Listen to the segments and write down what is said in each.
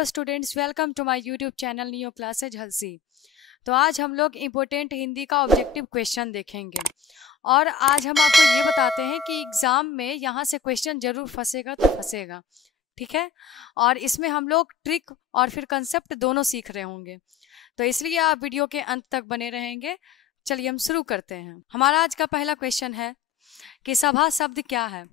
Hello students, welcome to my YouTube channel new classes हलसी। तो आज हम लोग इम्पोर्टेंट हिंदी का ऑब्जेक्टिव क्वेश्चन देखेंगे और आज हम आपको ये बताते हैं कि एग्ज़ाम में यहाँ से क्वेश्चन जरूर फंसेगा तो फंसेगा, ठीक है। और इसमें हम लोग ट्रिक और फिर कंसेप्ट दोनों सीख रहे होंगे, तो इसलिए आप वीडियो के अंत तक बने रहेंगे। चलिए हम शुरू करते हैं। हमारा आज का पहला क्वेश्चन है कि सभा शब्द क्या है।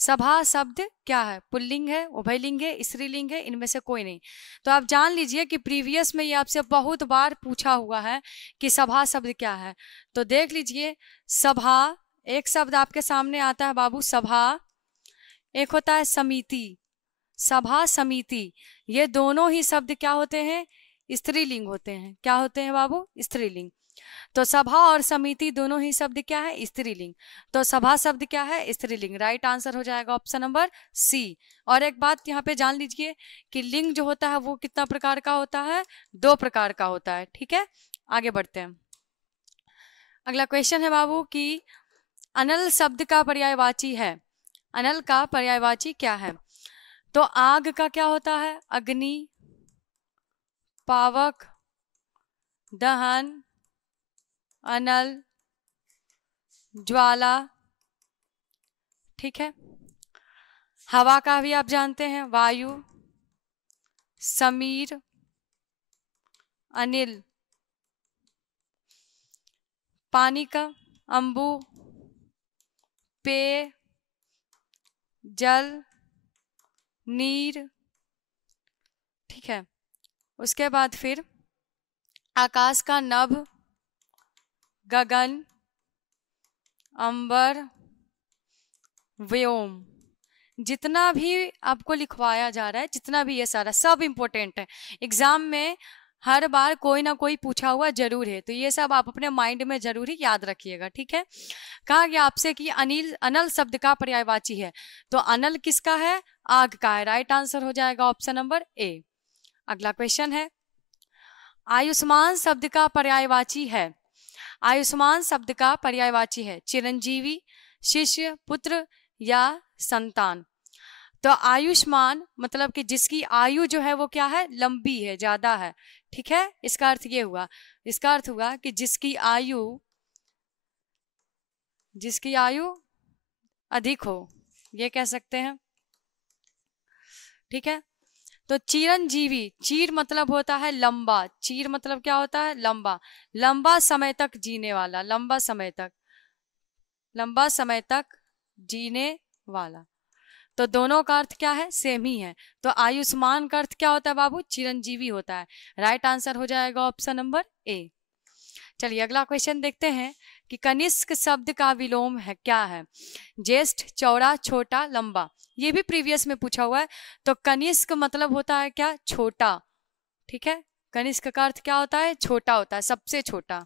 सभा शब्द क्या है? पुल्लिंग है, उभयलिंग है, स्त्रीलिंग है, इनमें से कोई नहीं। तो आप जान लीजिए कि प्रीवियस में ये आपसे बहुत बार पूछा हुआ है कि सभा शब्द क्या है। तो देख लीजिए, सभा एक शब्द आपके सामने आता है बाबू, सभा। एक होता है समिति, सभा समिति, ये दोनों ही शब्द क्या होते हैं? स्त्रीलिंग होते हैं। क्या होते हैं बाबू? स्त्रीलिंग। तो सभा और समिति दोनों ही शब्द क्या है? स्त्रीलिंग। तो सभा शब्द क्या है? स्त्रीलिंग। राइट आंसर हो जाएगा ऑप्शन नंबर सी। और एक बात यहाँ पे जान लीजिए कि लिंग जो होता है वो कितना प्रकार का होता है? 2 प्रकार का होता है, ठीक है। आगे बढ़ते हैं। अगला क्वेश्चन है बाबू कि अनल शब्द का पर्यायवाची है। अनल का पर्यायवाची क्या है? तो आग का क्या होता है? अग्नि, पावक, दहन, अनल, ज्वाला, ठीक है। हवा का भी आप जानते हैं, वायु, समीर, अनिल। पानी का अंबु, पेय, जल, नीर, ठीक है। उसके बाद फिर आकाश का नभ, गगन, अंबर, व्योम। जितना भी आपको लिखवाया जा रहा है, जितना भी ये सारा सब इम्पोर्टेंट है। एग्जाम में हर बार कोई ना कोई पूछा हुआ जरूर है, तो ये सब आप अपने माइंड में जरूर ही याद रखिएगा, ठीक है। कहा गया आपसे कि अनल शब्द का पर्यायवाची है, तो अनल किसका है? आग का है। राइट आंसर हो जाएगा ऑप्शन नंबर ए। अगला क्वेश्चन है, आयुष्मान शब्द का पर्यायवाची है। आयुष्मान शब्द का पर्यायवाची है चिरंजीवी, शिष्य, पुत्र या संतान। तो आयुष्मान मतलब कि जिसकी आयु जो है वो क्या है? लंबी है, ज्यादा है, ठीक है। इसका अर्थ ये हुआ, इसका अर्थ हुआ कि जिसकी आयु अधिक हो, ये कह सकते हैं, ठीक है। तो चिरंजीवी, चीर मतलब होता है लंबा, चीर मतलब क्या होता है? लंबा, लंबा समय तक जीने वाला, लंबा समय तक जीने वाला। तो दोनों का अर्थ क्या है? सेम ही है। तो आयुष्मान का अर्थ क्या होता है बाबू? चिरंजीवी होता है। राइट आंसर हो जाएगा ऑप्शन नंबर ए। चलिए अगला क्वेश्चन देखते हैं कि कनिष्क शब्द का विलोम है क्या है? ज्येष्ठ, चौड़ा, छोटा, लंबा। ये भी प्रीवियस में पूछा हुआ है। तो कनिष्क मतलब होता है क्या? छोटा, ठीक है। कनिष्क का अर्थ क्या होता है? छोटा होता है, सबसे छोटा,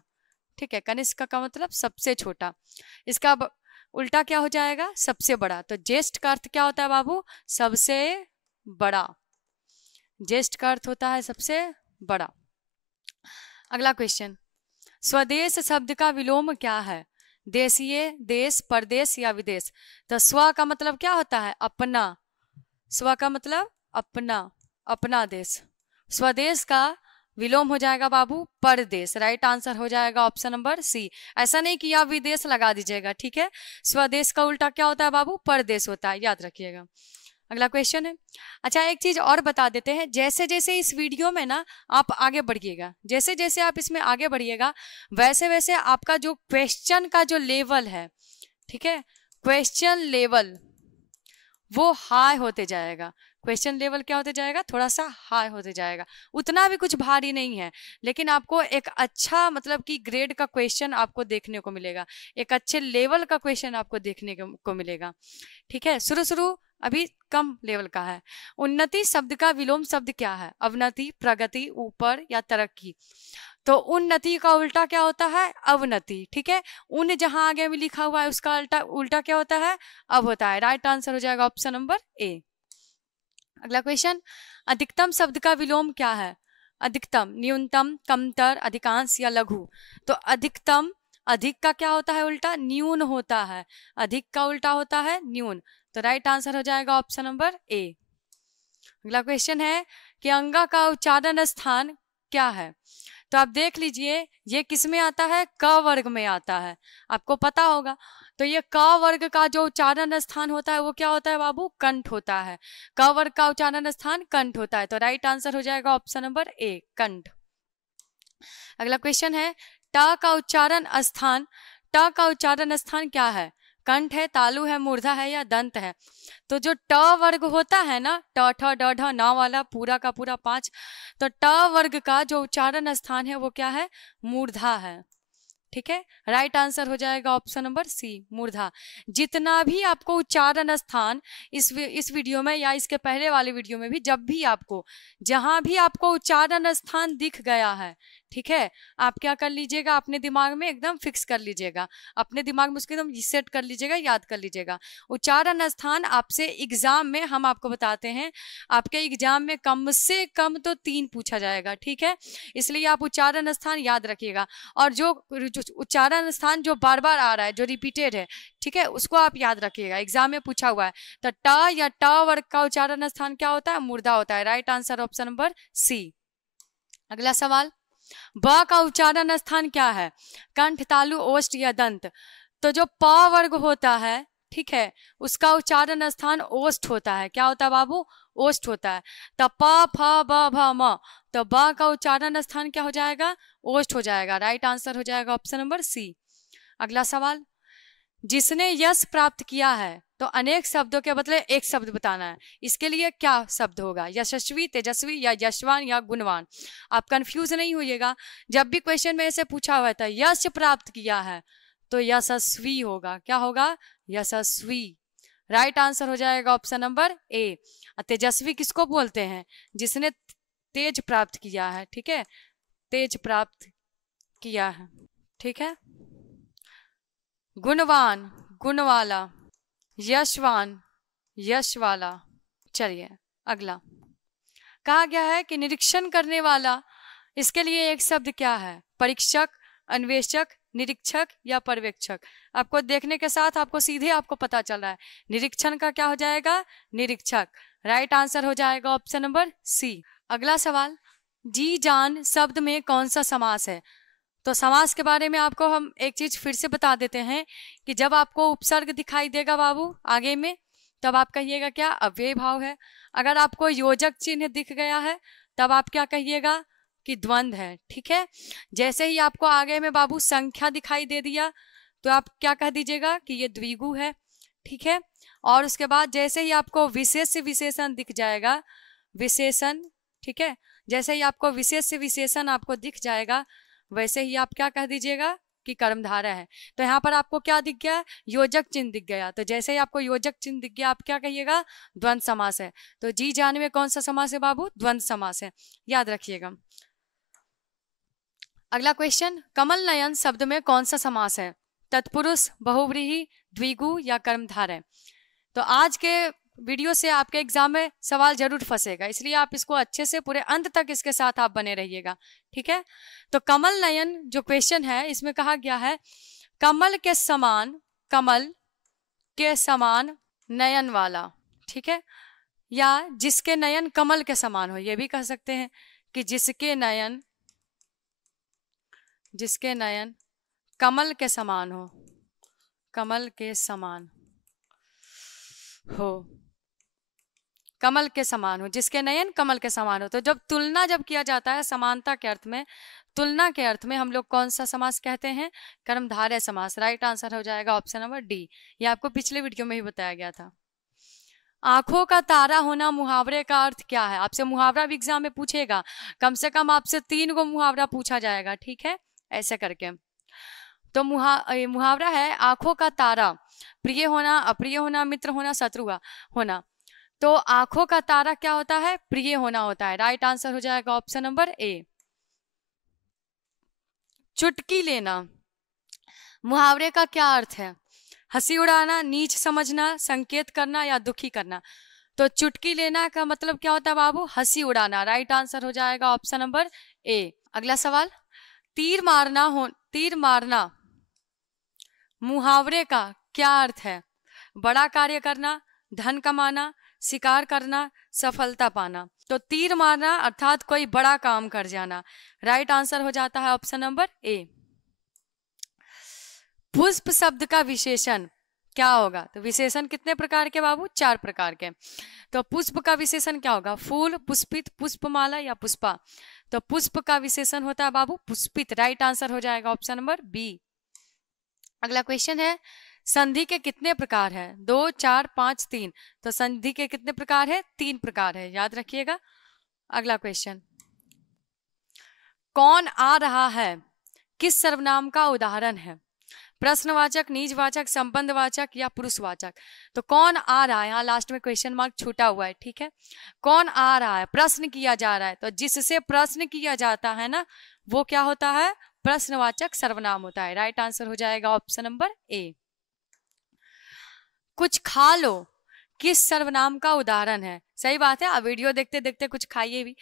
ठीक है। कनिष्क का मतलब सबसे छोटा। इसका उल्टा क्या हो जाएगा? सबसे बड़ा। तो ज्येष्ठ का अर्थ क्या होता है बाबू? सबसे बड़ा। ज्येष्ठ का अर्थ होता है सबसे बड़ा। अगला क्वेश्चन, स्वदेश शब्द का विलोम क्या है? देशीय, देश, परदेश या विदेश। तो स्व का मतलब क्या होता है? अपना। स्व का मतलब अपना, अपना देश। स्वदेश का विलोम हो जाएगा बाबू परदेश। राइट आंसर हो जाएगा ऑप्शन नंबर सी। ऐसा नहीं कि आप विदेश लगा दीजिएगा, ठीक है। स्वदेश का उल्टा क्या होता है बाबू? परदेश होता है, याद रखिएगा। अगला क्वेश्चन है, अच्छा एक चीज और बता देते हैं, जैसे जैसे इस वीडियो में ना आप आगे बढ़िएगा, जैसे जैसे आप इसमें आगे बढ़िएगा वैसे वैसे आपका जो क्वेश्चन का जो लेवल है, ठीक है, क्वेश्चन लेवल वो हाई होते जाएगा। क्वेश्चन लेवल क्या होते जाएगा? थोड़ा सा हाई होते जाएगा। उतना भी कुछ भारी नहीं है, लेकिन आपको एक अच्छा मतलब कि ग्रेड का क्वेश्चन आपको देखने को मिलेगा, एक अच्छे लेवल का क्वेश्चन आपको देखने को मिलेगा, ठीक है। शुरू अभी कम लेवल का है। उन्नति शब्द का विलोम शब्द क्या है? अवनति, प्रगति, ऊपर या तरक्की। तो उन्नति का उल्टा क्या होता है? अवनति, ठीक है। उन जहां आगे में लिखा हुआ है उसका उल्टा क्या होता है? अब होता है। राइट आंसर हो जाएगा ऑप्शन नंबर ए। अगला क्वेश्चन, अधिकतम शब्द का विलोम क्या है? अधिकतम, न्यूनतम, कमतर, अधिकांश या लघु। तो अधिकतम, अधिक का क्या होता है उल्टा? न्यून होता है। अधिक का उल्टा होता है न्यून। तो राइट आंसर हो जाएगा ऑप्शन नंबर ए। अगला क्वेश्चन है कि अंगा का उच्चारण स्थान क्या है। तो आप देख लीजिए ये किस में आता है, क वर्ग में आता है, आपको पता होगा। तो ये क वर्ग का जो उच्चारण स्थान होता है वो क्या होता है बाबू, कंठ होता है। क वर्ग का उच्चारण स्थान कंठ होता है। तो राइट आंसर हो जाएगा ऑप्शन नंबर ए, कंठ। अगला क्वेश्चन है, ट का उच्चारण स्थान, ट का उच्चारण स्थान क्या है, कंठ है, तालु है, मूर्धा है या दंत है। तो जो ट वर्ग होता है ना, ट ठ ड ढ न वाला पूरा का पूरा 5, तो ट वर्ग का जो उच्चारण स्थान है वो क्या है, मूर्धा है। ठीक है, राइट आंसर हो जाएगा ऑप्शन नंबर सी, मूर्धा। जितना भी आपको उच्चारण स्थान इस वीडियो में या इसके पहले वाले वीडियो में भी, जब भी आपको जहां भी आपको उच्चारण स्थान दिख गया है, ठीक है, आप क्या कर लीजिएगा, अपने दिमाग में एकदम फिक्स कर लीजिएगा, अपने दिमाग में उसको एकदम सेट कर लीजिएगा, याद कर लीजिएगा। उच्चारण स्थान आपसे एग्जाम में, हम आपको बताते हैं, आपके एग्जाम में कम से कम तो 3 पूछा जाएगा। ठीक है, इसलिए आप उच्चारण स्थान याद रखिएगा। और जो उच्चारण स्थान जो बार बार आ रहा है, जो रिपीटेड है, ठीक है, उसको आप याद रखिएगा, एग्जाम में पूछा हुआ है। तो ट या ट वर्ग का उच्चारण स्थान क्या होता है, मूर्धा होता है। Right answer option number C. अगला सवाल, ब का उच्चारण स्थान क्या है, कंठ, तालु, ओष्ठ या दंत। तो जो प वर्ग होता है, ठीक है, उसका उच्चारण स्थान ओष्ठ होता है। क्या होता है बाबू, ओष्ठ होता है। तो प फ ब भ म, तो ब का उच्चारण स्थान क्या हो जाएगा, ओष्ठ हो जाएगा। राइट आंसर हो जाएगा ऑप्शन नंबर सी। अगला सवाल, जिसने यश प्राप्त किया है, तो अनेक शब्दों के बदले एक शब्द बताना है, इसके लिए क्या शब्द होगा, यशस्वी, तेजस्वी या यशवान या गुणवान। आप कंफ्यूज नहीं होइएगा, जब भी क्वेश्चन में ऐसे पूछा हुआ था यश प्राप्त किया है तो यशस्वी होगा। क्या होगा, यशस्वी। राइट आंसर हो जाएगा ऑप्शन नंबर ए। तेजस्वी किसको बोलते हैं, जिसने तेज प्राप्त किया है। ठीक है, तेज प्राप्त किया है। ठीक है, गुणवान, गुण वाला, यशवान, यश वाला। चलिए अगला, कहा गया है कि निरीक्षण करने वाला, इसके लिए एक शब्द क्या है, परीक्षक, अन्वेषक, निरीक्षक या पर्यवेक्षक। आपको देखने के साथ आपको सीधे आपको पता चल रहा है, निरीक्षण का क्या हो जाएगा, निरीक्षक। राइट आंसर हो जाएगा ऑप्शन नंबर सी। अगला सवाल, जी जान शब्द में कौन सा समास है। तो समास के बारे में आपको हम एक चीज फिर से बता देते हैं कि जब आपको उपसर्ग दिखाई देगा बाबू आगे में, तब आप कहिएगा क्या, अव्यय भाव है। अगर आपको योजक चिन्ह दिख गया है तब आप क्या कहिएगा कि द्वंद्व है। ठीक है, जैसे ही आपको आगे में बाबू संख्या दिखाई दे दिया तो आप क्या कह दीजिएगा कि ये द्विगु है। ठीक है, और उसके बाद जैसे ही आपको विशेष विशेषण दिख जाएगा, विशेषण, ठीक है, जैसे ही आपको विशेष विशेषण आपको दिख जाएगा वैसे ही आप क्या कह दीजिएगा कि कर्मधारय है। तो यहाँ पर आपको क्या दिख गया, योजक चिन्ह दिख गया। तो जैसे ही आपको योजक चिन्ह दिख गया आप क्या कहिएगा, द्वंद्व समास है। तो जी जान में कौन सा समास है बाबू, द्वंद्व समास है, याद रखिएगा। अगला क्वेश्चन, कमल नयन शब्द में कौन सा समास है, तत्पुरुष, बहुव्रीहि, द्विगु या कर्मधारय। तो आज के वीडियो से आपके एग्जाम में सवाल जरूर फंसेगा, इसलिए आप इसको अच्छे से पूरे अंत तक इसके साथ आप बने रहिएगा। ठीक है, तो कमल नयन जो क्वेश्चन है इसमें कहा गया है कमल के समान, कमल के समान नयन वाला। ठीक है, या जिसके नयन कमल के समान हो, ये भी कह सकते हैं कि जिसके नयन, जिसके नयन कमल के समान हो, कमल के समान हो, कमल के समान हो, जिसके नयन कमल के समान हो। तो जब तुलना जब किया जाता है समानता के अर्थ में, तुलना के अर्थ में हम लोग कौन सा समास कहते हैं, कर्मधारय समास। राइट आंसर हो जाएगा ऑप्शन नंबर डी। ये आपको पिछले वीडियो में ही बताया गया था। आंखों का तारा होना मुहावरे का अर्थ क्या है। आपसे मुहावरा भी एग्जाम में पूछेगा, कम से कम आपसे 3 गो मुहावरा पूछा जाएगा। ठीक है, ऐसे करके। तो मुहावरा है आंखों का तारा, प्रिय होना, अप्रिय होना, मित्र होना, शत्रु होना। तो आंखों का तारा क्या होता है, प्रिय होना होता है। राइट आंसर हो जाएगा ऑप्शन नंबर ए। चुटकी लेना, मुहावरे का क्या अर्थ है, हंसी उड़ाना, नीच समझना, संकेत करना या दुखी करना। तो चुटकी लेना का मतलब क्या होता है बाबू, हंसी उड़ाना। राइट आंसर हो जाएगा ऑप्शन नंबर ए। अगला सवाल, तीर मारना तीर मारना मुहावरे का क्या अर्थ है, बड़ा कार्य करना, धन कमाना, शिकार करना, सफलता पाना। तो तीर मारना अर्थात कोई बड़ा काम कर जाना। राइट आंसर हो जाता है ऑप्शन नंबर ए। पुष्प शब्द का विशेषण क्या होगा? तो विशेषण कितने प्रकार के बाबू? 4 प्रकार के। तो पुष्प का विशेषण क्या होगा? फूल, पुष्पित, पुष्पमाला या पुष्पा। तो पुष्प का विशेषण होता है बाबू पुष्पित। राइट आंसर हो जाएगा ऑप्शन नंबर बी। अगला क्वेश्चन है, संधि के कितने प्रकार है? 2, 4, 5, 3। तो संधि के कितने प्रकार है? 3 प्रकार है, याद रखिएगा। अगला क्वेश्चन, कौन आ रहा है किस सर्वनाम का उदाहरण है? प्रश्नवाचक, निजवाचक, संबंधवाचक या पुरुषवाचक। तो कौन आ रहा है, यहाँ लास्ट में क्वेश्चन मार्क छूटा हुआ है, ठीक है। कौन आ रहा है, प्रश्न किया जा रहा है, तो जिससे प्रश्न किया जाता है ना वो क्या होता है? प्रश्नवाचक सर्वनाम होता है। राइट आंसर हो जाएगा ऑप्शन नंबर ए। कुछ खा लो किस सर्वनाम का उदाहरण है? सही बात है, आप वीडियो देखते देखते कुछ खाइए भी।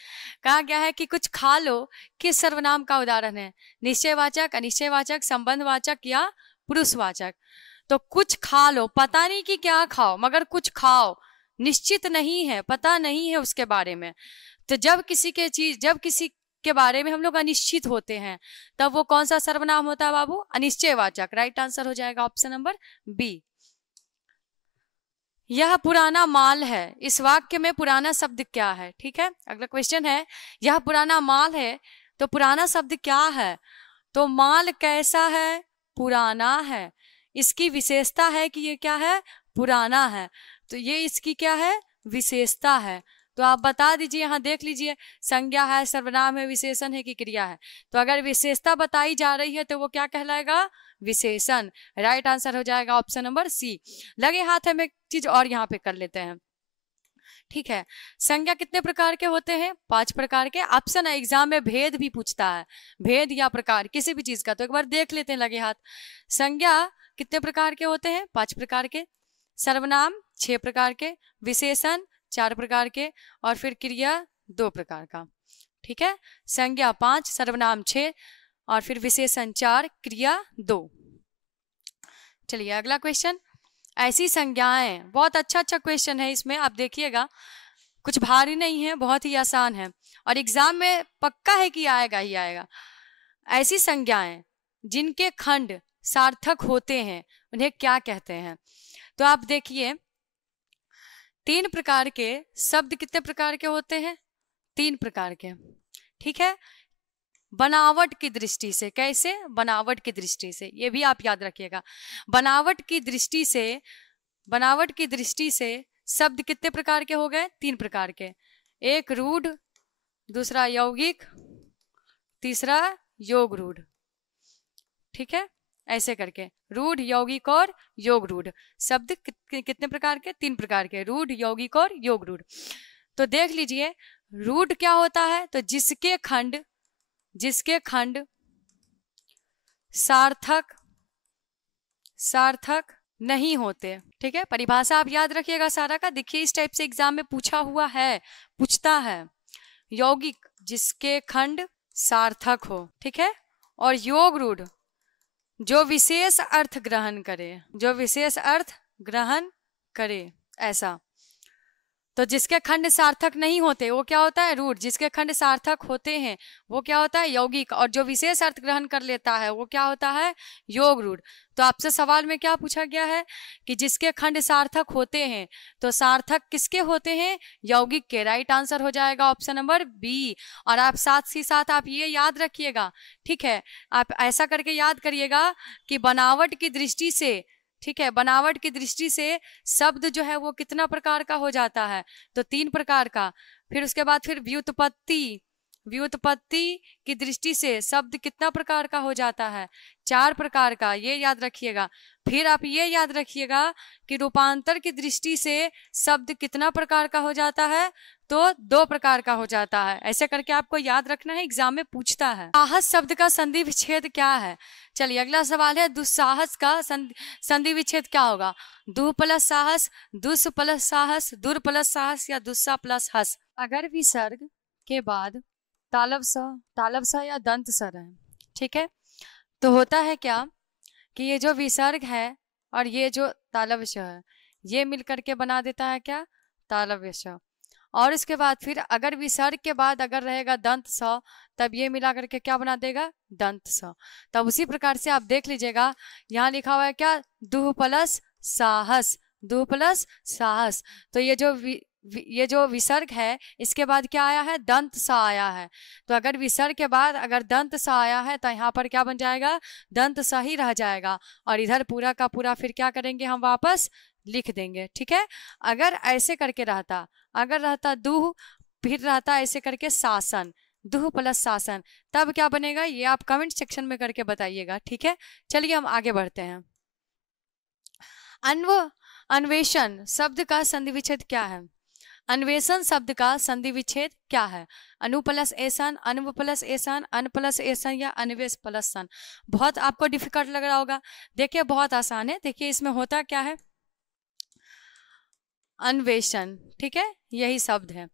कहा गया है कि कुछ खा लो किस सर्वनाम का उदाहरण है? निश्चयवाचक, अनिश्चयवाचक, संबंधवाचक या पुरुषवाचक। तो कुछ खा लो, पता नहीं कि क्या खाओ मगर कुछ खाओ, निश्चित नहीं है, पता नहीं है उसके बारे में। तो जब किसी के बारे में हम लोग अनिश्चित होते हैं तब वो कौन सा सर्वनाम होता है बाबू? अनिश्चयवाचक। राइट आंसर हो जाएगा ऑप्शन नंबर बी। यह पुराना माल है, इस वाक्य में पुराना शब्द क्या है? ठीक है, अगला क्वेश्चन है, यह पुराना माल है, तो पुराना शब्द क्या है? तो माल कैसा है? पुराना है। इसकी विशेषता है कि ये क्या है? पुराना है। तो ये इसकी क्या है? विशेषता है। तो आप बता दीजिए, यहाँ देख लीजिए, संज्ञा है, सर्वनाम है, विशेषण है कि क्रिया है? तो अगर विशेषता बताई जा रही है तो वो क्या कहलाएगा? विशेषण। राइट आंसर हो जाएगा ऑप्शन नंबर सी। लगे हाथ हम एक चीज और यहाँ पे कर लेते हैं, ठीक है। संज्ञा कितने प्रकार के होते हैं? 5 प्रकार के। ऑप्शन है एग्जाम में भेद भी पूछता है, भेद या प्रकार किसी भी चीज का, तो एक बार देख लेते हैं लगे हाथ। संज्ञा कितने प्रकार के होते हैं? 5 प्रकार के। सर्वनाम 6 प्रकार के, विशेषण 4 प्रकार के, और फिर क्रिया 2 प्रकार का, ठीक है। संज्ञा 5, सर्वनाम 6 और फिर विशेषण 4, क्रिया 2। चलिए अगला क्वेश्चन, ऐसी संज्ञाएं। बहुत अच्छा क्वेश्चन है, इसमें आप देखिएगा कुछ भारी नहीं है, बहुत ही आसान है और एग्जाम में पक्का है कि आएगा ही आएगा। ऐसी संज्ञाएं जिनके खंड सार्थक होते हैं उन्हें क्या कहते हैं? तो आप देखिए 3 प्रकार के शब्द कितने प्रकार के होते हैं? 3 प्रकार के, ठीक है। बनावट की दृष्टि से, कैसे? बनावट की दृष्टि से, ये भी आप याद रखिएगा। बनावट की दृष्टि से शब्द कितने प्रकार के हो गए? 3 प्रकार के। एक रूढ़, दूसरा यौगिक, तीसरा योग रूढ़, ठीक है। ऐसे करके रूढ़, यौगिक और योग रूढ़ शब्द कितने प्रकार के? 3 प्रकार के, रूढ़, यौगिक और योग रूढ़। तो देख लीजिए रूढ़ क्या होता है? तो जिसके खंड सार्थक नहीं होते, ठीक है। परिभाषा आप याद रखिएगा सारा का, देखिए इस टाइप से एग्जाम में पूछता है। यौगिक जिसके खंड सार्थक हो, ठीक है। और योग रूढ़ जो विशेष अर्थ ग्रहण करे, ऐसा। तो जिसके खंड सार्थक नहीं होते वो क्या होता है? रूढ़। जिसके खंड सार्थक होते हैं वो क्या होता है? यौगिक। और जो विशेष अर्थ ग्रहण कर लेता है वो क्या होता है? योग रूढ़। तो आपसे सवाल में क्या पूछा गया है कि जिसके खंड सार्थक होते हैं, तो सार्थक किसके होते हैं? यौगिक के। राइट आंसर हो जाएगा ऑप्शन नंबर बी। और आप साथ ही साथ आप ये याद रखिएगा, ठीक है, आप ऐसा करके याद करिएगा कि बनावट की दृष्टि से, ठीक है, बनावट की दृष्टि से शब्द जो है वो कितना प्रकार का हो जाता है? तो 3 प्रकार का। फिर उसके बाद फिर व्युत्पत्ति की दृष्टि से शब्द कितना प्रकार का हो जाता है? 4 प्रकार का, ये याद रखिएगा। फिर आप ये याद रखिएगा कि रूपांतर की दृष्टि से शब्द कितना प्रकार का हो जाता है? तो 2 प्रकार का हो जाता है। ऐसे करके आपको याद रखना है, एग्जाम में पूछता है। साहस शब्द का संधि विच्छेद क्या है? चलिए अगला सवाल है, दुस्साहस का संधि विच्छेद क्या होगा? दु प्लस साहस, दुस प्लस साहस, दुर प्लस साहस या दुस्सा प्लस हस। अगर विसर्ग के बाद तालव स या दंत स है, ठीक है, तो होता है क्या कि ये जो विसर्ग है और ये जो तालव स है ये मिलकर के बना देता है क्या? तालव्य स। और इसके बाद फिर अगर विसर्ग के बाद अगर रहेगा दंत स, तब ये मिला करके क्या बना देगा, दंत स। तब उसी प्रकार से आप देख लीजिएगा, यहाँ लिखा हुआ है क्या, दुह प्लस साहस, दुह प्लस साहस। तो ये जो विसर्ग है इसके बाद क्या आया है, दंत सा आया है। तो अगर विसर्ग के बाद अगर दंत सा आया है तो यहाँ पर क्या बन जाएगा, दंत सा ही रह जाएगा, और इधर पूरा का पूरा फिर क्या करेंगे, हम वापस लिख देंगे। ठीक है, अगर ऐसे करके रहता, अगर रहता दुह, फिर रहता ऐसे करके शासन, दुह प्लस शासन, तब क्या बनेगा, ये आप कमेंट सेक्शन में करके बताइएगा। ठीक है, चलिए हम आगे बढ़ते हैं। अन्वेषण शब्द का संधि विच्छेद क्या है, अन्वेषण शब्द का संधि विच्छेद क्या है, अनु प्लस एसन, अन्व प्लस एसन, अन प्लस एसन या अन्वेष प्लस सन। बहुत आपको डिफिकल्ट लग रहा होगा, देखिए बहुत आसान है। देखिए इसमें होता क्या है, अन्वेषण, ठीक है, यही शब्द है।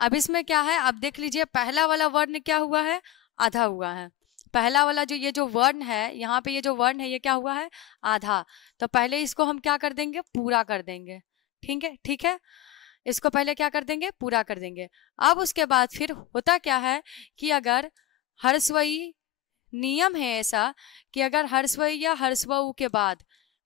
अब इसमें क्या है, आप देख लीजिए पहला वाला वर्ण क्या हुआ है, आधा हुआ है। पहला वाला जो ये जो वर्ण है, यहाँ पे ये जो वर्ण है ये क्या हुआ है, आधा। तो पहले इसको हम क्या कर देंगे, पूरा कर देंगे। ठीक है, ठीक है, इसको पहले क्या कर देंगे, पूरा कर देंगे। अब उसके बाद फिर होता क्या है कि अगर हर्षवई, नियम है ऐसा कि अगर हर्षवई या हर्षवऊ के बाद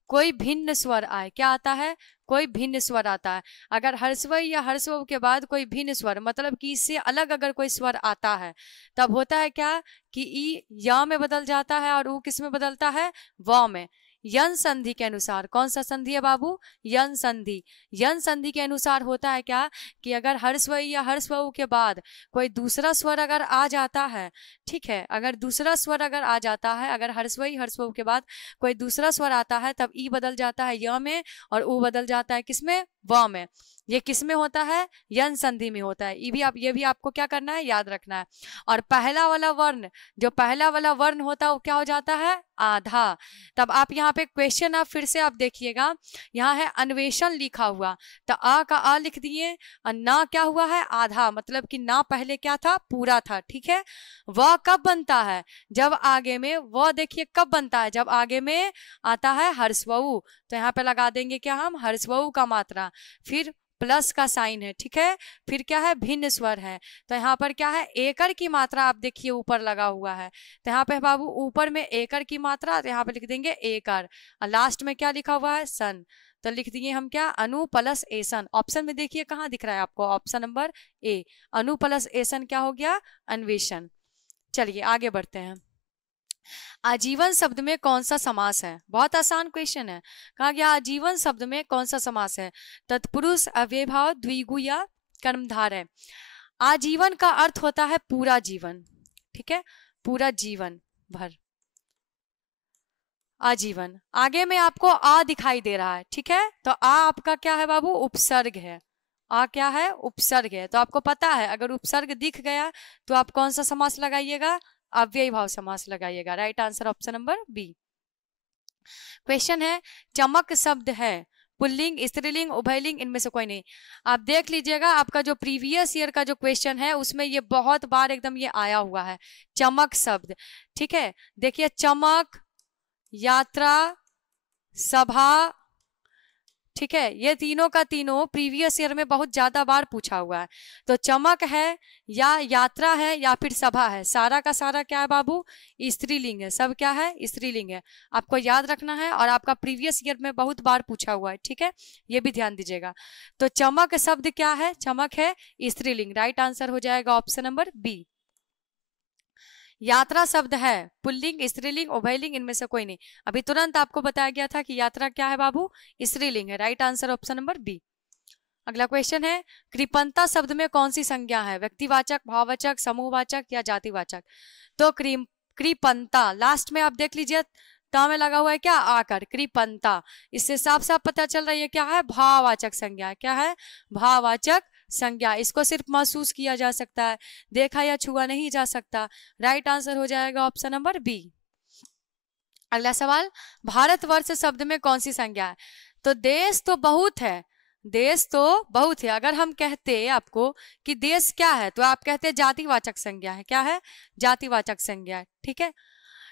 कोई भिन्न स्वर आए, क्या आता है, कोई भिन्न स्वर आता है। अगर हर्षवई या हर्षवऊ के बाद कोई भिन्न स्वर, मतलब कि इससे अलग अगर कोई स्वर आता है, तब होता है क्या कि ई या में बदल जाता है और ऊ किस में बदलता है, व में। यन संधि के अनुसार, कौन सा संधि है बाबू, यन संधि। यन संधि के अनुसार होता है क्या कि अगर हर्षवई या हर्षवऊ के बाद कोई दूसरा स्वर अगर आ जाता है, ठीक है, अगर दूसरा स्वर अगर आ जाता है, अगर हर्षवई हर्षवऊ के बाद कोई दूसरा स्वर आता है, तब ई बदल जाता है य में और ऊ बदल जाता है किसमें, व में। ये किस में होता है, यन संधि में होता है। ये भी आपको क्या करना है, याद रखना है। और पहला वाला वर्ण, जो पहला वाला वर्ण होता है वो क्या हो जाता है, आधा। तब आप यहाँ पे क्वेश्चन आप फिर से आप देखिएगा, यहाँ है अन्वेषण लिखा हुआ, तो आ का आ लिख दिए और ना क्या हुआ है, आधा, मतलब कि ना पहले क्या था, पूरा था। ठीक है, वह कब बनता है, जब आगे में, वह देखिए कब बनता है, जब आगे में आता है हर्षवऊ। तो यहाँ पे लगा देंगे क्या हम, हर्षवऊ का मात्रा, फिर प्लस का साइन है। ठीक है, फिर क्या है, भिन्न स्वर है। तो यहाँ पर क्या है, एकड़ की मात्रा आप देखिए ऊपर लगा हुआ है। तो यहाँ पे बाबू ऊपर में एकड़ की मात्रा, तो यहाँ पे लिख देंगे एकड़, और लास्ट में क्या लिखा हुआ है, सन। तो लिख दिए हम क्या, अनु प्लस एसन। ऑप्शन में देखिए कहाँ दिख रहा है आपको, ऑप्शन नंबर ए, अनु प्लस एसन क्या हो गया, अन्वेषण। चलिए आगे बढ़ते हैं। आजीवन शब्द में कौन सा समास है, बहुत आसान क्वेश्चन है। कहा गया आजीवन शब्द में कौन सा समास है, तत्पुरुष, अव्ययभाव, द्विगु या कर्मधार है। आजीवन का अर्थ होता है पूरा जीवन। ठीक है, पूरा जीवन भर, आजीवन। आगे में आपको आ दिखाई दे रहा है, ठीक है, तो आ आपका क्या है बाबू, उपसर्ग है। आ क्या है, उपसर्ग है। तो आपको पता है अगर उपसर्ग दिख गया तो आप कौन सा समास लगाइएगा, अव्ययी भाव समास लगाइएगा। Right answer option number B. Question है, चमक शब्द है पुल्लिंग, स्त्रीलिंग, उभयलिंग, इनमें से कोई नहीं। आप देख लीजिएगा आपका जो प्रीवियस ईयर का जो क्वेश्चन है उसमें ये बहुत बार एकदम ये आया हुआ है, चमक शब्द। ठीक है, देखिए चमक, यात्रा, सभा, ठीक है, ये तीनों का तीनों प्रीवियस ईयर में बहुत ज्यादा बार पूछा हुआ है। तो चमक है या यात्रा है या फिर सभा है, सारा का सारा क्या है बाबू, स्त्रीलिंग है। सब क्या है, स्त्रीलिंग है। आपको याद रखना है और आपका प्रीवियस ईयर में बहुत बार पूछा हुआ है। ठीक है, ये भी ध्यान दीजिएगा। तो चमक शब्द क्या है, चमक है स्त्रीलिंग। राइट आंसर हो जाएगा ऑप्शन नंबर बी। यात्रा शब्द है पुल्लिंग, स्त्रीलिंग, उभयलिंग, इनमें से कोई नहीं। अभी तुरंत आपको बताया गया था कि यात्रा क्या है बाबू, स्त्रीलिंग है। Right answer option number B. अगला क्वेश्चन है, कृपणता शब्द में कौन सी संज्ञा है, व्यक्तिवाचक, भाववाचक, समूहवाचक या जातिवाचक। तो कृपणता लास्ट में आप देख लीजिए ता में लगा हुआ है क्या, आकर, कृपणता। इससे साफ साफ पता चल रही है क्या है, भाववाचक संज्ञा। क्या है, भाववाचक संज्ञा। इसको सिर्फ महसूस किया जा सकता है, देखा या छुआ नहीं जा सकता। राइट आंसर हो जाएगा ऑप्शन नंबर बी। अगला सवाल, भारतवर्ष शब्द में कौन सी संज्ञा है। तो देश तो बहुत है, देश तो बहुत है। अगर हम कहते आपको कि देश क्या है तो आप कहते जातिवाचक संज्ञा है। क्या है, जातिवाचक संज्ञा है। ठीक है,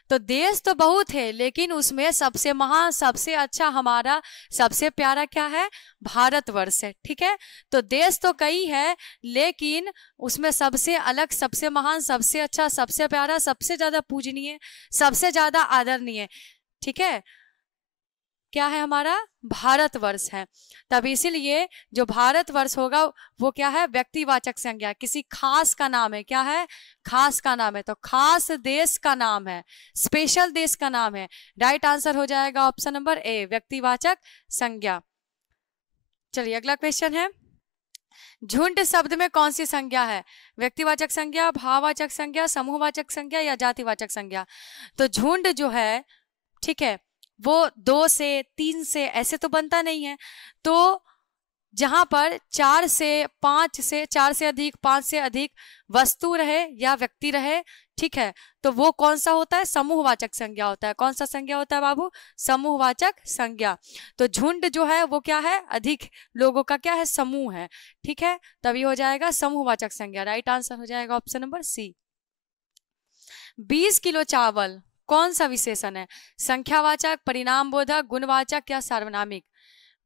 तो देश तो बहुत है, लेकिन उसमें सबसे महान, सबसे अच्छा, हमारा सबसे प्यारा क्या है? भारतवर्ष है। ठीक है, तो देश तो कई है, लेकिन उसमें सबसे अलग, सबसे महान, सबसे अच्छा, सबसे प्यारा, सबसे ज्यादा पूजनीय, सबसे ज्यादा आदरणीय, ठीक है, क्या है? हमारा भारतवर्ष है। तब इसीलिए जो भारतवर्ष होगा वो क्या है? व्यक्तिवाचक संज्ञा, किसी खास का नाम है। क्या है? खास का नाम है। तो खास देश का नाम है, स्पेशल देश का नाम है। राइट आंसर हो जाएगा ऑप्शन नंबर ए, व्यक्तिवाचक संज्ञा। चलिए अगला क्वेश्चन है, झुंड शब्द में कौन सी संज्ञा है? व्यक्तिवाचक संज्ञा, भाववाचक संज्ञा, समूहवाचक संज्ञा या जातिवाचक संज्ञा? तो झुंड जो है, ठीक है, वो 2 से 3 से ऐसे तो बनता नहीं है। तो जहां पर 4 से 5 से 4 से अधिक, 5 से अधिक वस्तु रहे या व्यक्ति रहे, ठीक है, तो वो कौन सा होता है? समूहवाचक संज्ञा होता है। कौन सा संज्ञा होता है बाबू? समूहवाचक संज्ञा। तो झुंड जो है वो क्या है? अधिक लोगों का क्या है? समूह है। ठीक है, तभी हो जाएगा समूहवाचक संज्ञा। राइट आंसर हो जाएगा ऑप्शन नंबर सी। 20 किलो चावल कौन सा विशेषण है? संख्यावाचक, परिणामबोधक, गुणवाचक या सार्वनामिक?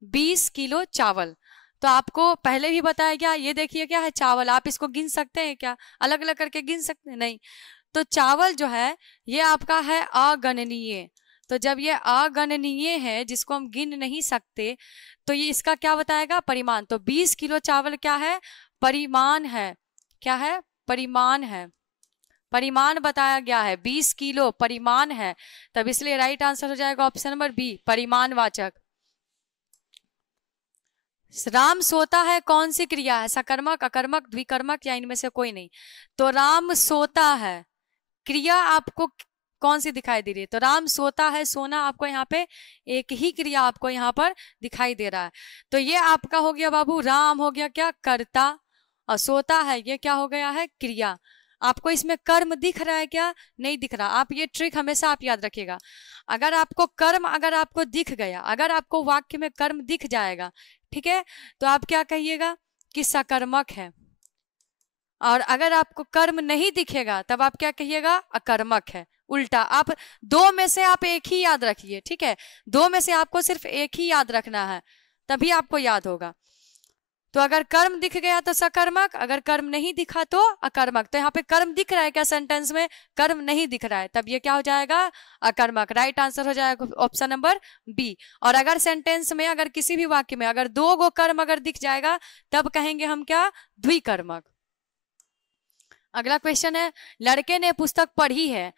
20 किलो चावल, तो आपको पहले भी बताया गया, ये देखिए क्या है? चावल। आप इसको गिन सकते हैं क्या? अलग अलग करके गिन सकते हैं? नहीं। तो चावल जो है ये आपका है अगणनीय। तो जब ये अगणनीय है, जिसको हम गिन नहीं सकते, तो ये इसका क्या बताएगा? परिमाण। तो 20 किलो चावल क्या है? परिमाण है। क्या है? परिमाण है। परिमाण बताया गया है, 20 किलो परिमाण है। तब इसलिए राइट आंसर हो जाएगा ऑप्शन नंबर बी, परिमाणवाचक। राम सोता है कौन सी क्रिया है? सकर्मक, अकर्मक, द्विकर्मक या इनमें से कोई नहीं? तो राम सोता है, क्रिया आपको कौन सी दिखाई दे रही है? तो राम सोता है, सोना आपको यहाँ पे एक ही क्रिया आपको यहाँ पर दिखाई दे रहा है। तो ये आपका हो गया बाबू, राम हो गया क्या? कर्ता, और सोता है ये क्या हो गया है? क्रिया। आपको इसमें कर्म दिख रहा है क्या? नहीं दिख रहा। आप ये ट्रिक हमेशा आप याद रखिएगा। अगर आपको कर्म, अगर आपको दिख गया, अगर आपको वाक्य में कर्म दिख जाएगा, ठीक है, तो आप क्या कहिएगा? कि सकर्मक है। और अगर आपको कर्म नहीं दिखेगा तब आप क्या कहिएगा? अकर्मक है। उल्टा, आप 2 में से आप एक ही याद रखिए। ठीक है, 2 में से आपको सिर्फ एक ही याद रखना है, तभी आपको याद होगा। तो अगर कर्म दिख गया तो सकर्मक, अगर कर्म नहीं दिखा तो अकर्मक। तो यहाँ पे कर्म दिख रहा है क्या? सेंटेंस में कर्म नहीं दिख रहा है, तब ये क्या हो जाएगा? अकर्मक। राइट आंसर हो जाएगा ऑप्शन नंबर बी। और अगर सेंटेंस में, अगर किसी भी वाक्य में अगर 2 गो कर्म अगर दिख जाएगा, तब कहेंगे हम क्या? द्विकर्मक। अगला क्वेश्चन है, लड़के ने पुस्तक पढ़ी है,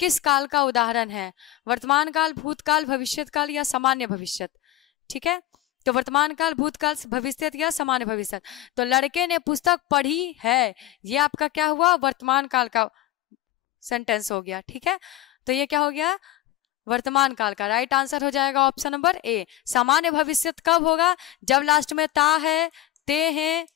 किस काल का उदाहरण है? वर्तमान काल, भूतकाल, भविष्यत काल या सामान्य भविष्यत? ठीक है, तो वर्तमान काल, भूतकाल, भविष्य या सामान्य भविष्य। तो लड़के ने पुस्तक पढ़ी है, ये आपका क्या हुआ? वर्तमान काल का सेंटेंस हो गया। ठीक है, तो ये क्या हो गया? वर्तमान काल का। राइट आंसर हो जाएगा ऑप्शन नंबर ए। सामान्य भविष्य कब होगा? जब लास्ट में ता है, ते है,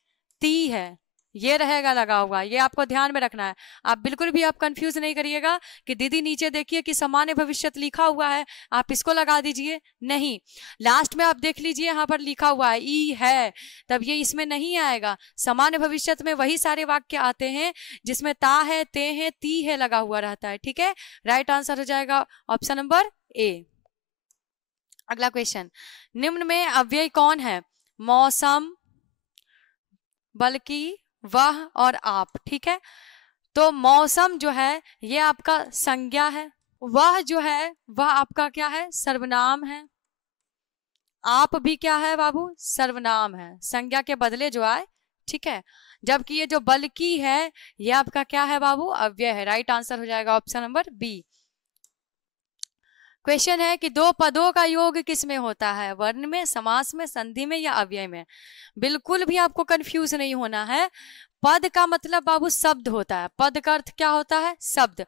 ती है, ये रहेगा लगा हुआ। ये आपको ध्यान में रखना है। आप बिल्कुल भी आप कंफ्यूज नहीं करिएगा कि दीदी नीचे देखिए कि सामान्य भविष्य लिखा हुआ है, आप इसको लगा दीजिए। नहीं, लास्ट में आप देख लीजिए, यहाँ पर लिखा हुआ है ई है, तब ये इसमें नहीं आएगा। सामान्य भविष्य में वही सारे वाक्य आते हैं जिसमें ता है, ते है, ती है लगा हुआ रहता है। ठीक है, राइट आंसर हो जाएगा ऑप्शन नंबर ए। अगला क्वेश्चन, निम्न में अव्यय कौन है? मौसम, बल्कि, वह और आप। ठीक है, तो मौसम जो है ये आपका संज्ञा है, वह जो है वह आपका क्या है? सर्वनाम है। आप भी क्या है बाबू? सर्वनाम है, संज्ञा के बदले जो आए। ठीक है, जबकि ये जो बल्कि है ये आपका क्या है बाबू? अव्यय है। राइट आंसर हो जाएगा ऑप्शन नंबर बी। क्वेश्चन है कि 2 पदों का योग किस में होता है? वर्ण में, समास में, संधि में या अव्यय में? बिल्कुल भी आपको कंफ्यूज नहीं होना है। पद का मतलब बाबू शब्द होता है। पद का अर्थ क्या होता है? शब्द।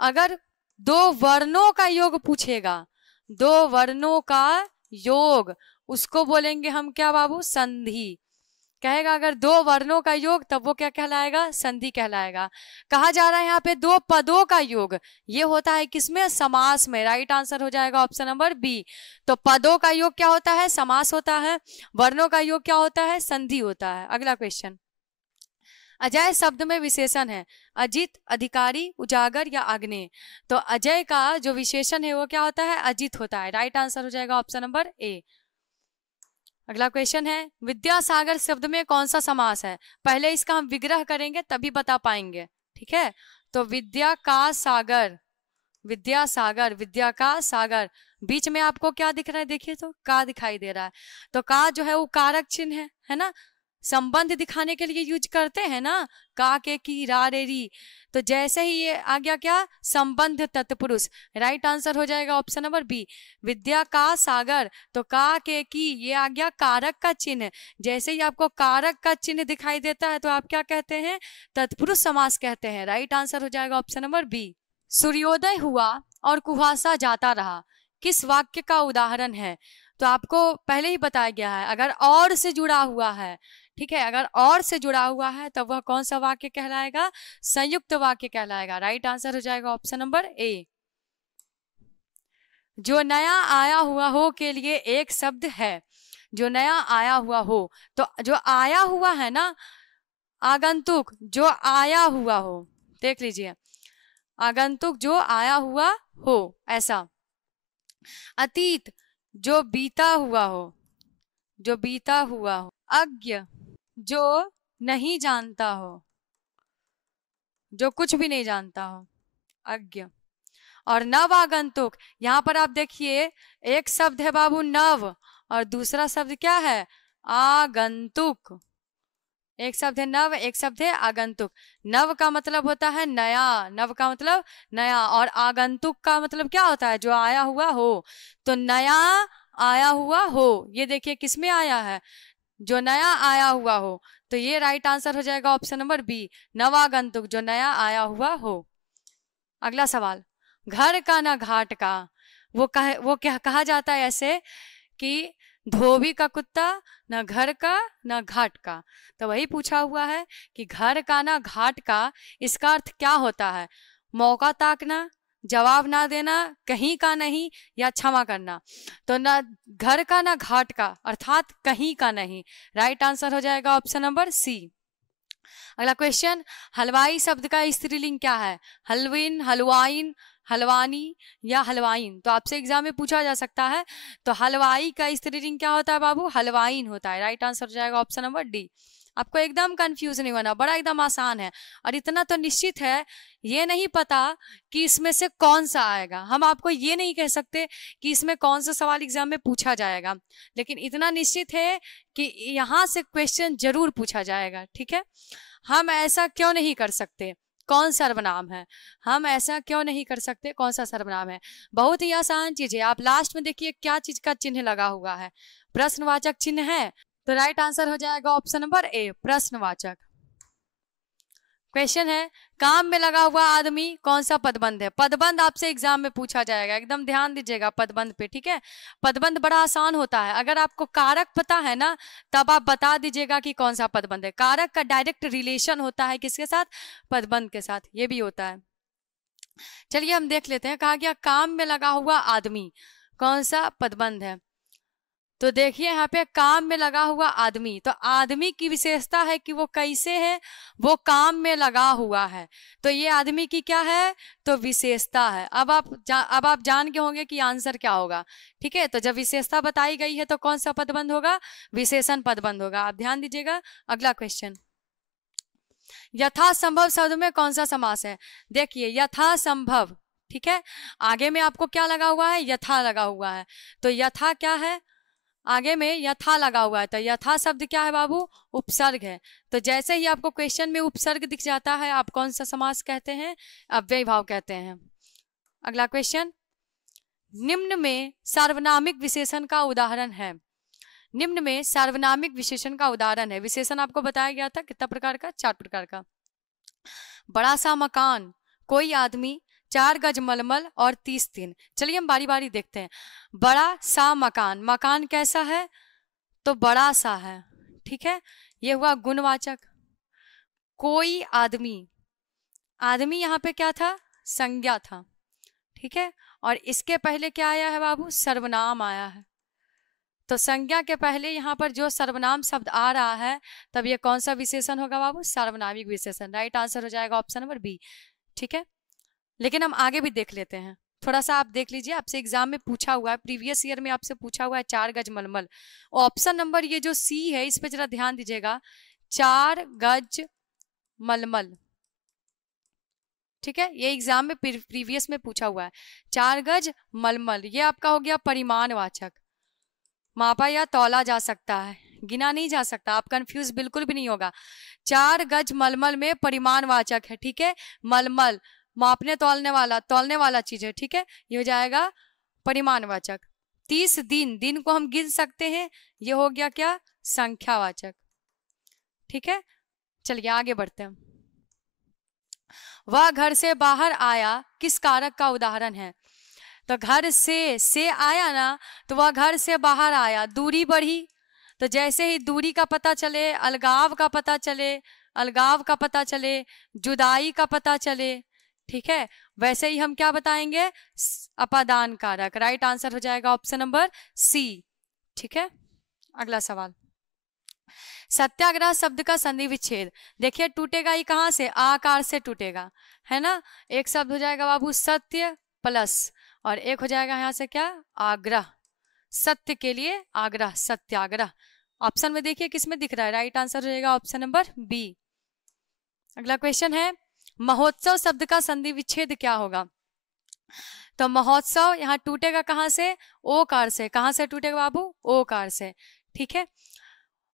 अगर 2 वर्णों का योग पूछेगा, 2 वर्णों का योग, उसको बोलेंगे हम क्या बाबू? संधि। कहेगा अगर 2 वर्णों का योग, तब वो क्या कहलाएगा? संधि कहलाएगा। कहा जा रहा है यहाँ पे 2 पदों का योग, ये होता है किसमें? समास में। राइट आंसर हो जाएगा ऑप्शन नंबर बी। तो पदों का योग क्या होता है? समास होता है। वर्णों का योग क्या होता है? संधि होता है। अगला क्वेश्चन, अजय शब्द में विशेषण है अजित, अधिकारी, उजागर या आग्नेय। तो अजय का जो विशेषण है वो क्या होता है? अजित होता है। राइट आंसर हो जाएगा ऑप्शन नंबर ए। अगला क्वेश्चन है विद्यासागर शब्द में कौन सा समास है? पहले इसका हम विग्रह करेंगे तभी बता पाएंगे, ठीक है। तो विद्या का सागर, विद्यासागर, विद्या का सागर, बीच में आपको क्या दिख रहा है? देखिए तो का दिखाई दे रहा है। तो का जो है वो कारक चिन्ह है ना, संबंध दिखाने के लिए यूज करते हैं ना, का के की रा रे री। तो जैसे ही ये आ गया क्या? संबंध तत्पुरुष। राइट आंसर हो जाएगा ऑप्शन नंबर बी, विद्या का सागर। तो का के की ये आ गया कारक का चिन्ह। जैसे ही आपको कारक का चिन्ह दिखाई देता है तो आप क्या कहते हैं? तत्पुरुष समास कहते हैं। राइट आंसर हो जाएगा ऑप्शन नंबर बी। सूर्योदय हुआ और कुहासा जाता रहा, किस वाक्य का उदाहरण है? तो आपको पहले ही बताया गया है, अगर और से जुड़ा हुआ है, ठीक है, अगर और से जुड़ा हुआ है तो वह कौन सा वाक्य कहलाएगा? संयुक्त वाक्य कहलाएगा। राइट आंसर हो जाएगा ऑप्शन नंबर ए। जो नया आया हुआ हो के लिए एक शब्द है, जो नया आया हुआ हो। तो जो आया हुआ है ना, आगंतुक जो आया हुआ हो, देख लीजिए, आगंतुक जो आया हुआ हो ऐसा। अतीत जो बीता हुआ हो, जो बीता हुआ हो। अज्ञ जो नहीं जानता हो, जो कुछ भी नहीं जानता हो, अज्ञ। और नव आगंतुक, यहाँ पर आप देखिए एक शब्द है बाबू नव और दूसरा शब्द क्या है? आगंतुक। एक शब्द है नव, एक शब्द है आगंतुक। नव का मतलब होता है नया, नव का मतलब नया, और आगंतुक का मतलब क्या होता है? जो आया हुआ हो। तो नया आया हुआ हो, ये देखिए किसमें आया है? जो नया आया हुआ हो। तो ये राइट आंसर हो जाएगा ऑप्शन नंबर बी, नवागंतुक जो नया आया हुआ हो। अगला सवाल, घर का ना घाट का, वो क्या कहा जाता है ऐसे कि धोबी का कुत्ता, ना घर का ना घाट का। तो वही पूछा हुआ है कि घर का ना घाट का, इसका अर्थ क्या होता है? मौका ताकना, जवाब ना देना, कहीं का नहीं, या क्षमा करना। तो ना घर का ना घाट का अर्थात कहीं का नहीं। राइट आंसर हो जाएगा ऑप्शन नंबर सी। अगला क्वेश्चन, हलवाई शब्द का स्त्रीलिंग क्या है? हलविन, हलवाइन, हलवानी या हलवाइन। तो आपसे एग्जाम में पूछा जा सकता है। तो हलवाई का स्त्रीलिंग क्या होता है बाबू? हलवाइन होता है। राइट आंसर हो जाएगा ऑप्शन नंबर डी। आपको एकदम कंफ्यूज नहीं होना, बड़ा एकदम आसान है। और इतना तो निश्चित है, ये नहीं पता कि इसमें से कौन सा आएगा। हम आपको ये नहीं कह सकते कि इसमें कौन सा सवाल एग्जाम में पूछा जाएगा, लेकिन इतना निश्चित है कि यहाँ से क्वेश्चन जरूर पूछा जाएगा, ठीक है। हम ऐसा क्यों नहीं कर सकते? कौन सर्वनाम है? हम ऐसा क्यों नहीं कर सकते? कौन सा सर्वनाम है? बहुत ही आसान चीज है। आप लास्ट में देखिए क्या चीज का चिन्ह लगा हुआ है? प्रश्नवाचक चिन्ह है। तो राइट आंसर हो जाएगा ऑप्शन नंबर ए, प्रश्नवाचक। क्वेश्चन है, काम में लगा हुआ आदमी कौन सा पदबंध है? पदबंध आपसे एग्जाम में पूछा जाएगा, एकदम ध्यान दीजिएगा पदबंध पे, ठीक है। पदबंध बड़ा आसान होता है, अगर आपको कारक पता है ना तब आप बता दीजिएगा कि कौन सा पदबंध है। कारक का डायरेक्ट रिलेशन होता है किसके साथ? पदबंध के साथ, ये भी होता है। चलिए हम देख लेते हैं, कहा गया काम में लगा हुआ आदमी कौन सा पदबंध है। तो देखिए यहाँ पे काम में लगा हुआ आदमी, तो आदमी की विशेषता है कि वो कैसे है? वो काम में लगा हुआ है। तो ये आदमी की क्या है? तो विशेषता है। अब आप जान के होंगे कि आंसर क्या होगा, ठीक है। तो जब विशेषता बताई गई है तो कौन सा पदबंध होगा? विशेषण पदबंध होगा। आप ध्यान दीजिएगा। अगला क्वेश्चन, यथासंभव शब्द में कौन सा समास है? देखिए यथासंभव, ठीक है, आगे में आपको क्या लगा हुआ है? यथा लगा हुआ है। तो यथा क्या है? आगे में यथा लगा हुआ है। तो यथा शब्द क्या है बाबू? उपसर्ग है। तो जैसे ही आपको क्वेश्चन में उपसर्ग दिख जाता है आप कौन सा समास कहते हैं? अव्ययी भाव कहते हैं। अगला क्वेश्चन, निम्न में सार्वनामिक विशेषण का उदाहरण है। निम्न में सार्वनामिक विशेषण का उदाहरण है। विशेषण आपको बताया गया था कितना प्रकार का? 4 प्रकार का। बड़ा सा मकान, कोई आदमी, 4 गज मलमल और 30 दिन। चलिए हम बारी बारी देखते हैं। बड़ा सा मकान, मकान कैसा है? तो बड़ा सा है, ठीक है, ये हुआ गुणवाचक। कोई आदमी, आदमी यहाँ पे क्या था? संज्ञा था, ठीक है। और इसके पहले क्या आया है बाबू? सर्वनाम आया है। तो संज्ञा के पहले यहाँ पर जो सर्वनाम शब्द आ रहा है तब ये कौन सा विशेषण होगा बाबू? सार्वनामिक विशेषण। राइट आंसर हो जाएगा ऑप्शन नंबर बी। ठीक है, लेकिन हम आगे भी देख लेते हैं, थोड़ा सा आप देख लीजिए, आपसे एग्जाम में पूछा हुआ है, प्रीवियस ईयर में आपसे पूछा हुआ है 4 गज मलमल। ऑप्शन नंबर ये जो सी है इस पे जरा ध्यान दीजिएगा, 4 गज मलमल। ठीक है, ये एग्जाम में प्रीवियस में पूछा हुआ है 4 गज मलमल। ये आपका हो गया परिमाणवाचक, मापा या तौला जा सकता है, गिना नहीं जा सकता। आप कंफ्यूज बिल्कुल भी नहीं होगा। 4 गज मलमल में परिमाणवाचक है। ठीक है, मलमल मापने तौलने वाला चीज है। ठीक है, ये हो जाएगा परिमाणवाचक। 30 दिन, दिन को हम गिन सकते हैं, ये हो गया क्या? संख्यावाचक। ठीक है, चलिए आगे बढ़ते हैं। वह घर से बाहर आया किस कारक का उदाहरण है? तो घर से आया ना, तो वह घर से बाहर आया, दूरी बढ़ी। तो जैसे ही दूरी का पता चले, अलगाव का पता चले, जुदाई का पता चले, ठीक है, वैसे ही हम क्या बताएंगे? अपादान कारक। राइट आंसर हो जाएगा ऑप्शन नंबर सी। ठीक है, अगला सवाल, सत्याग्रह शब्द का संधि विच्छेद। देखिए टूटेगा ये कहाँ से? आकार से टूटेगा, है ना। एक शब्द हो जाएगा बाबू सत्य प्लस, और एक हो जाएगा यहाँ से क्या? आग्रह। सत्य के लिए आग्रह, सत्याग्रह। ऑप्शन में देखिए किसमें दिख रहा है? राइट आंसर हो जाएगा ऑप्शन नंबर बी। अगला क्वेश्चन है, महोत्सव शब्द का संधि विच्छेद क्या होगा? तो महोत्सव यहाँ टूटेगा कहाँ से? ओकार से। कहाँ से टूटेगा बाबू? ओकार से। ठीक है,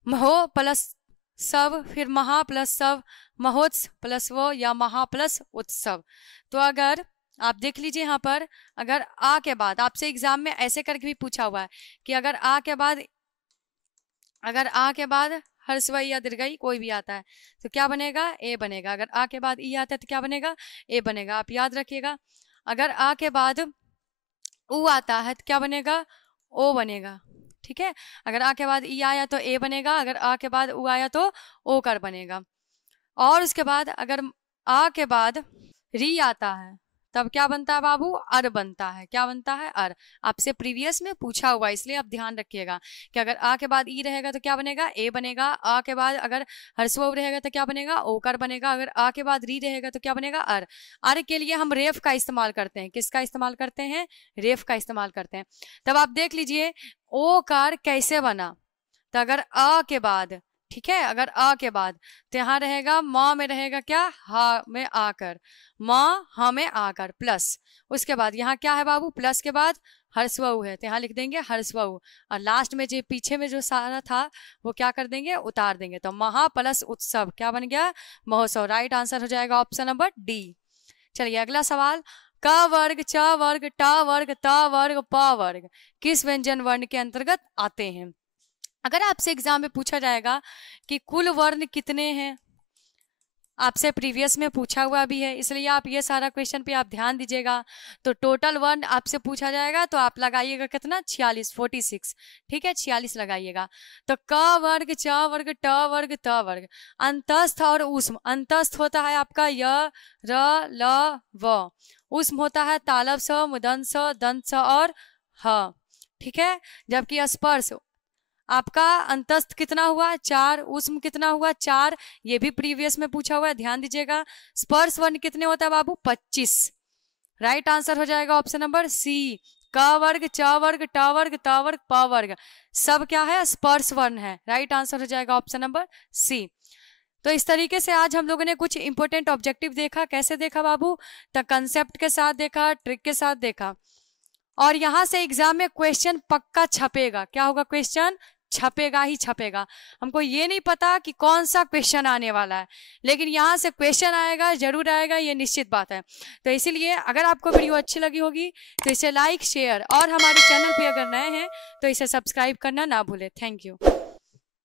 महो प्लस सव, फिर महा प्लस सव, महोत्सव प्लस वो, या महा प्लस उत्सव। तो अगर आप देख लीजिए यहाँ पर, अगर आ के बाद आपसे एग्जाम में ऐसे करके भी पूछा हुआ है कि अगर आ के बाद हर्षवई या दीर्घई कोई भी आता है तो क्या बनेगा? ए बनेगा। अगर आ के बाद ई आता है तो क्या बनेगा? ए बनेगा। आप याद रखिएगा। अगर आ के बाद उ आता है तो क्या बनेगा? ओ बनेगा। ठीक है, अगर आ के बाद ई आया तो ए बनेगा, अगर आ के बाद उ आया तो ओ कर बनेगा। और उसके बाद अगर आ के बाद री आता है तब क्या बनता है बाबू? अर बनता है। क्या बनता है? अर। आपसे प्रीवियस में पूछा हुआ, इसलिए आप ध्यान रखिएगा कि अगर आ के बाद ई रहेगा तो क्या बनेगा? ए बनेगा। आ के बाद अगर हर्षव रहेगा तो क्या बनेगा? ओकर बनेगा। अगर आ के बाद री रहेगा तो क्या बनेगा? अर। अर के लिए हम रेफ का इस्तेमाल करते हैं। किसका इस्तेमाल करते हैं? रेफ का इस्तेमाल करते हैं। तब आप देख लीजिए ओकार कैसे बना। तो अगर आ के बाद, ठीक है, अगर आ के बाद तो यहाँ रहेगा माँ में रहेगा क्या? हा में आकर, माँ हा में आकर प्लस। उसके बाद यहाँ क्या है बाबू? प्लस के बाद हर्षवऊ है तो यहाँ लिख देंगे हर्षवऊ, और लास्ट में जो पीछे में जो सारा था वो क्या कर देंगे? उतार देंगे। तो महा प्लस उत्सव क्या बन गया? महोत्सव। राइट आंसर हो जाएगा ऑप्शन नंबर डी। चलिए अगला सवाल, क वर्ग, च वर्ग, ट वर्ग, त वर्ग, प वर्ग किस व्यंजन वर्ण के अंतर्गत आते हैं? अगर आपसे एग्जाम में पूछा जाएगा कि कुल वर्ण कितने हैं, आपसे प्रीवियस में पूछा हुआ भी है, इसलिए आप ये सारा क्वेश्चन पे आप ध्यान दीजिएगा। तो टोटल वर्ण आपसे पूछा जाएगा तो आप लगाइएगा कितना? 46, 46। ठीक है, 46 लगाइएगा। तो क वर्ग, च वर्ग, ट वर्ग, त वर्ग। अंतस्थ और ऊष्म। अंतस्थ होता है आपका य, र, ल, व। ऊष्म होता है तालब स, मुदन स, दंत स और ह। ठीक है, जबकि स्पर्श आपका अंतस्थ कितना हुआ? 4। ऊष्म कितना हुआ? 4। ये भी प्रीवियस में पूछा हुआ है, ध्यान दीजिएगा। स्पर्श वर्ण कितने होता है बाबू? 25। राइट आंसर हो जाएगा ऑप्शन नंबर सी। क वर्ग, च वर्ग, ट वर्ग, त वर्ग, प वर्ग सब क्या है? स्पर्श वर्ण है। राइट आंसर हो जाएगा ऑप्शन नंबर सी। तो इस तरीके से आज हम लोगों ने कुछ इंपॉर्टेंट ऑब्जेक्टिव देखा। कैसे देखा बाबू? तो कंसेप्ट के साथ देखा, ट्रिक के साथ देखा, और यहाँ से एग्जाम में क्वेश्चन पक्का छपेगा। क्या होगा? क्वेश्चन छपेगा ही छपेगा। हमको ये नहीं पता कि कौन सा क्वेश्चन आने वाला है, लेकिन यहाँ से क्वेश्चन आएगा, जरूर आएगा, ये निश्चित बात है। तो इसीलिए अगर आपको वीडियो अच्छी लगी होगी तो इसे लाइक, शेयर, और हमारे चैनल पे अगर नए हैं तो इसे सब्सक्राइब करना ना भूलें। Thank you.